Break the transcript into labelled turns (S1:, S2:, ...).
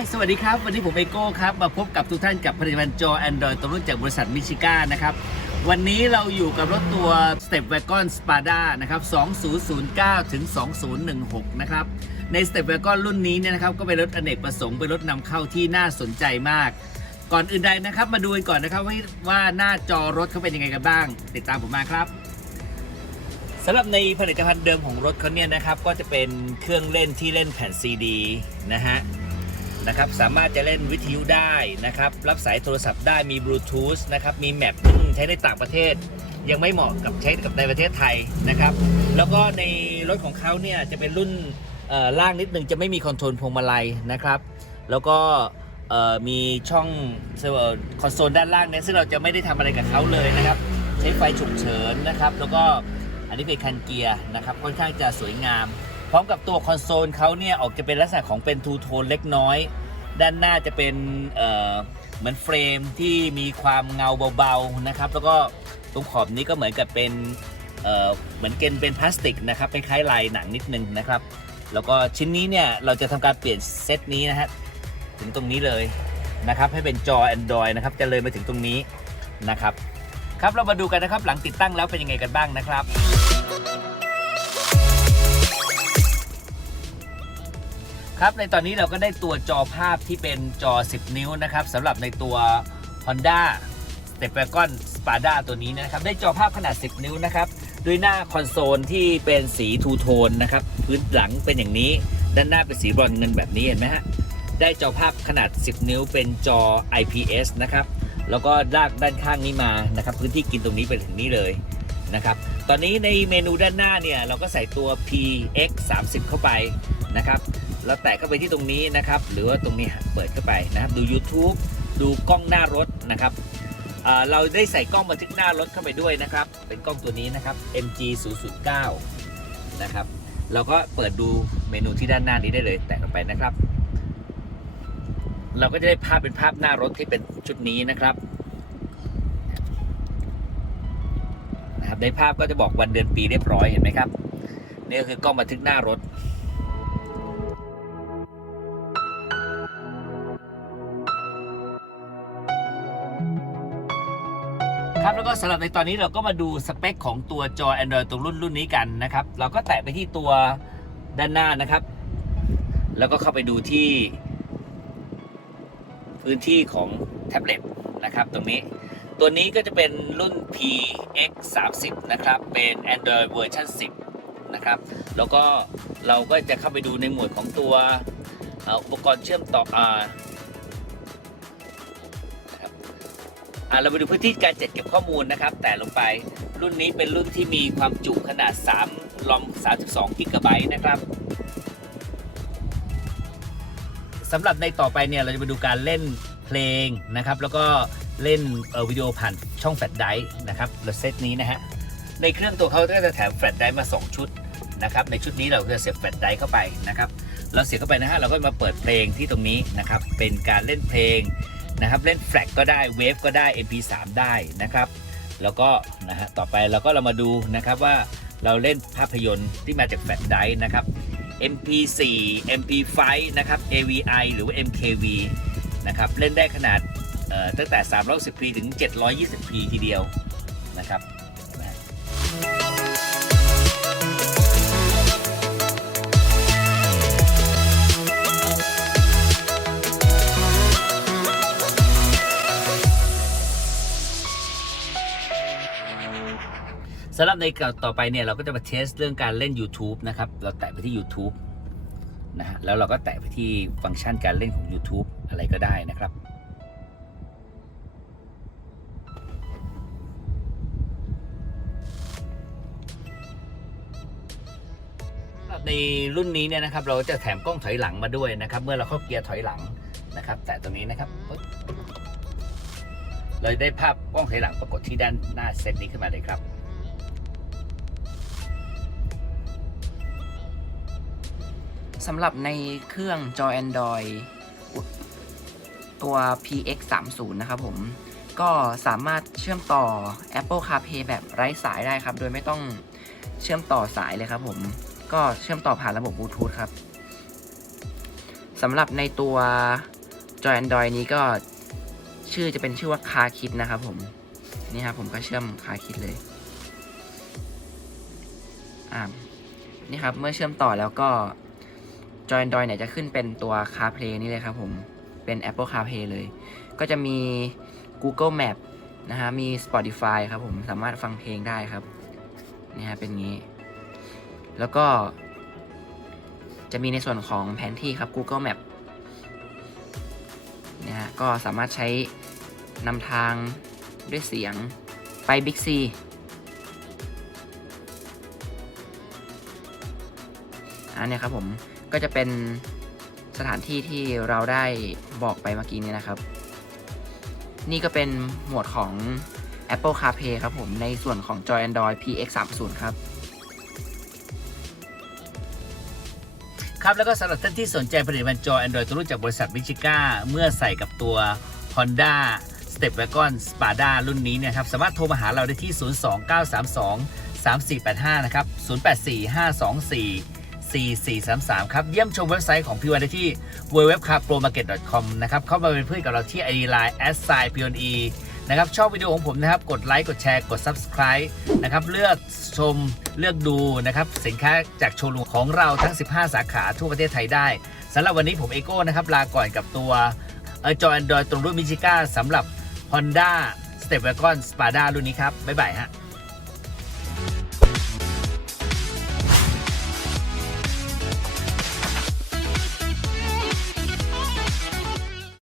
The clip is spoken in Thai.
S1: ายสวัสดีครับ วันนี้ผมเอโก้ครับ มาพบกับทุกท่านกับผลิตภัณฑ์จอ Android ตัวรุ่นจากบริษัทมิชิก้านะครับ วันนี้เราอยู่กับรถตัว Step Wagon Spada นะครับ 2009 ถึง 2016 นะครับ ใน Step Wagon รุ่นนี้เนี่ยนะครับ ก็เป็นรถอเนกประสงค์ เป็นรถนำเข้าที่น่าสนใจมาก ก่อนอื่นใดนะครับ มาดูกันก่อนนะครับว่าหน้าจอรถเขาเป็นยังไงกันบ้าง ติดตามผมมาครับสำหรับในผลิตภัณฑ์เดิมของรถเขาเนี่ยนะครับ ก็จะเป็นเครื่องเล่นที่เล่นแผ่นซีดีนะฮะ นะครับสามารถจะเล่นวิทยุได้นะครับรับสายโทรศัพท์ได้มีบลูทูธนะครับมีแมปซึ่งใช้ในต่างประเทศ ยังไม่เหมาะกับใช้กับในประเทศไทยนะครับแล้วก็ในรถของเขาเนี่ยจะเป็นรุ่นล่างนิดนึงจะไม่มีคอนโทรลพวงมาลัยนะครับแล้วก็มีช่องคอนโซลด้านล่างเนี่ยซึ่งเราจะไม่ได้ทำอะไรกับเขาเลยนะครับใช้ไฟฉุกเฉินนะครับแล้วก็อันนี้เป็นคันเกียร์นะครับค่อนข้างจะสวยงาม พร้อมกับตัวคอนโซลเขาเนี่ยออกจะเป็นลักษณะของเป็นทูโทนเล็กน้อย ด้านหน้าจะเป็นเเหมือนเฟรมที่มีความเงาเบาๆนะครับ แล้วก็ตรงขอบนี้ก็เหมือนกับเป็นเเหมือนเกนเป็นพลาสติกนะครับคล้ายๆลายหนังนิดนึงนะครับ แล้วก็ชิ้นนี้เนี่ยเราจะทำการเปลี่ยนเซตนี้นะฮะถึงตรงนี้เลยนะครับให้เป็นจอ Android นะครับจะเลยมาถึงตรงนี้นะครับ ครับเรามาดูกันนะครับหลังติดตั้งแล้วเป็นยังไงกันบ้างนะครับ ครับในตอนนี้เราก็ได้ตัวจอภาพที่เป็นจอ 10 นิ้วนะครับสำหรับในตัว Honda s t e p a g o n Spada ตัวนี้นะครับได้จอภาพขนาด 10 นิ้วนะครับด้วยหน้าคอนโซลที่เป็นสีทูโทนนะครับพื้นหลังเป็นอย่างนี้ ด้านหน้าเป็นสีบรอนซ์เงินแบบนี้เห็นไหมฮะได้จอภาพขนาด 10 นิ้ว เป็นจอ IPS นะครับแล้วก็ลากด้านข้างนี้มานะครับพื้นที่กินตรงนี้ไปถึงนี้เลยนะครับตอนนี้ในเมนูด้านหน้าเนี่ยเราก็ใส่ตัว PX 30 เข้าไปนะครับ เราแตะเข้าไปที่ตรงนี้นะครับ หรือว่าตรงนี้เปิดเข้าไปนะครับดู YouTube ดูกล้องหน้ารถนะครับเราได้ใส่กล้องบันทึกหน้ารถเข้าไปด้วยนะครับ เป็นกล้องตัวนี้นะครับ MG 0 0 9นะครับเราก็เปิดดูเมนูที่ด้านหน้านี้ได้เลย แตะเข้าไปนะครับ เราก็จะได้ภาพเป็นภาพหน้ารถที่เป็นชุดนี้นะครับนะครับในภาพก็จะบอกวันเดือนปีเรียบร้อยเห็นไหมครับนี่ก็คือกล้องบันทึกหน้ารถ ครับแล้วก็สำหรับในตอนนี้เราก็มาดูสเปคของตัวจอ Android ตัวรุ่นรุ่นนี้กันนะครับ เราก็แตะไปที่ตัวด้านหน้านะครับ แล้วก็เข้าไปดูที่ พื้นที่ของแท็บเล็ตนะครับ ตรงนี้ ตัวนี้ก็จะเป็นรุ่น PX 30นะครับ เป็น Android เวอร์ชัน10 นะครับ แล้วก็เราก็จะเข้าไปดูในหมวดของตัวอุปกรณ์เชื่อมต่อ อ่าเราไปดูพื้นที่การจัดเก็บข้อมูลนะครับ แต่ลงไปรุ่นนี้เป็นรุ่นที่มีความจุขนาด 3 ลอม 32 กิกะไบต์นะครับสำหรับในต่อไปเนี่ยเราจะไปดูการเล่นเพลงนะครับ แล้วก็เล่นวิดีโอผ่านช่องแฟลชไดรฟ์นะครับเราเซตนี้นะฮะในเครื่องตัวเขาก็จะแถมแฟลชไดรฟ์มา 2 ชุดนะครับ ในชุดนี้เราจะเสียบแฟลชไดรฟ์เข้าไปนะครับ เราเสียบเข้าไปนะฮะเราก็มาเปิดเพลงที่ตรงนี้นะครับ เป็นการเล่นเพลง นะครับเล่นแฟลกก็ได้เวฟก็ได้ MP3 ได้นะครับ แล้วก็นะฮะต่อไปเราก็เรามาดูนะครับว่าเราเล่นภาพยนตร์ที่มาจากแฟลชไดร์นะครับ MP4 MP5 นะครับ AVI หรือว่า MKV นะครับเล่นได้ขนาดตั้งแต่ 310p ถึง 720p ทีเดียวนะครับ สำหรับในต่อไปเนี่ยเราก็จะมาเทสเรื่องการเล่น YouTube นะครับ เราแตะไปที่ YouTube นะฮะแล้วเราก็แตะไปที่ฟังก์ชันการเล่นของ YouTube อะไรก็ได้นะครับ ในรุ่นนี้เนี่ยนะครับ เราจะแถมกล้องถอยหลังมาด้วยนะครับ เมื่อเราเข้าเกียร์ถอยหลังนะครับ แต่ตรงนี้นะครับปึ๊บเราได้ภาพกล้องถอยหลังปรากฏที่ด้านหน้าเซตนี้ขึ้นมาเลยครับ
S2: สำหรับในเครื่องจอ Android ตัว PX 3 0นะครับผม ก็สามารถเชื่อมต่อ Apple CarPlay แบบไร้สายได้ครับ โดยไม่ต้องเชื่อมต่อสายเลยครับผม ก็เชื่อมต่อผ่านระบบบลูทูธครับสำหรับในตัว Joy Android นี้ก็ชื่อจะเป็นชื่อว่าคาคิดนะครับผมนี่ครับผมก็เชื่อมคาคิดเลยอ่านี่ครับเมื่อเชื่อมต่อแล้วก็ Joy Android เนี่ยจะขึ้นเป็นตัว CarPlay นี่เลยครับผม เป็น Apple CarPlay เลย ก็จะมี Google Map นะฮะ มี Spotify ครับผม สามารถฟังเพลงได้ครับ นี่ฮะ เป็นงี้ แล้วก็จะมีในส่วนของแผนที่ครับ Google Map นะฮะ ก็สามารถใช้นำทางด้วยเสียงไป Big C อันนี้ครับผม ก็จะเป็นสถานที่ที่เราได้บอกไปเมื่อกี้นี้นะครับ นี่ก็เป็นหมวดของ Apple CarPlay ครับผม ในส่วนของ Joy Android PX30 ครับ
S1: ครับ แล้วก็สำหรับท่านที่สนใจผลิตภัณฑ์จอ Android ตัวรุ่นจากบริษัทมิชิก้าเมื่อใส่กับตัว Honda Step Wagon Spada รุ่นนี้เนี่ยครับ สามารถโทรมาหาเราได้ที่ 02932 3485 นะครับ 084524 4433 ครับ เยี่ยมชมเว็บไซต์ของพี่วันได้ที่ www.carpromarket.com นะครับเข้ามาเป็นเพื่อนกับเราที่ ID Line s i p o n e นะครับชอบวิดีโอของผมนะครับ กดไลค์กดแชร์กด Subscribe นะครับเลือกชมเลือกดูนะครับ สินค้าจากโชว์รูมของเราทั้ง 15 สาขาทั่วประเทศไทยได้สำหรับวันนี้ผมเอโก้นะครับลาก่อนกับตัวจอ Android ตรงรุ่นมิชิก้าสำหรับ Honda Step Wagon Spada รุ่นนี้ครับ บ๊ายบายฮะ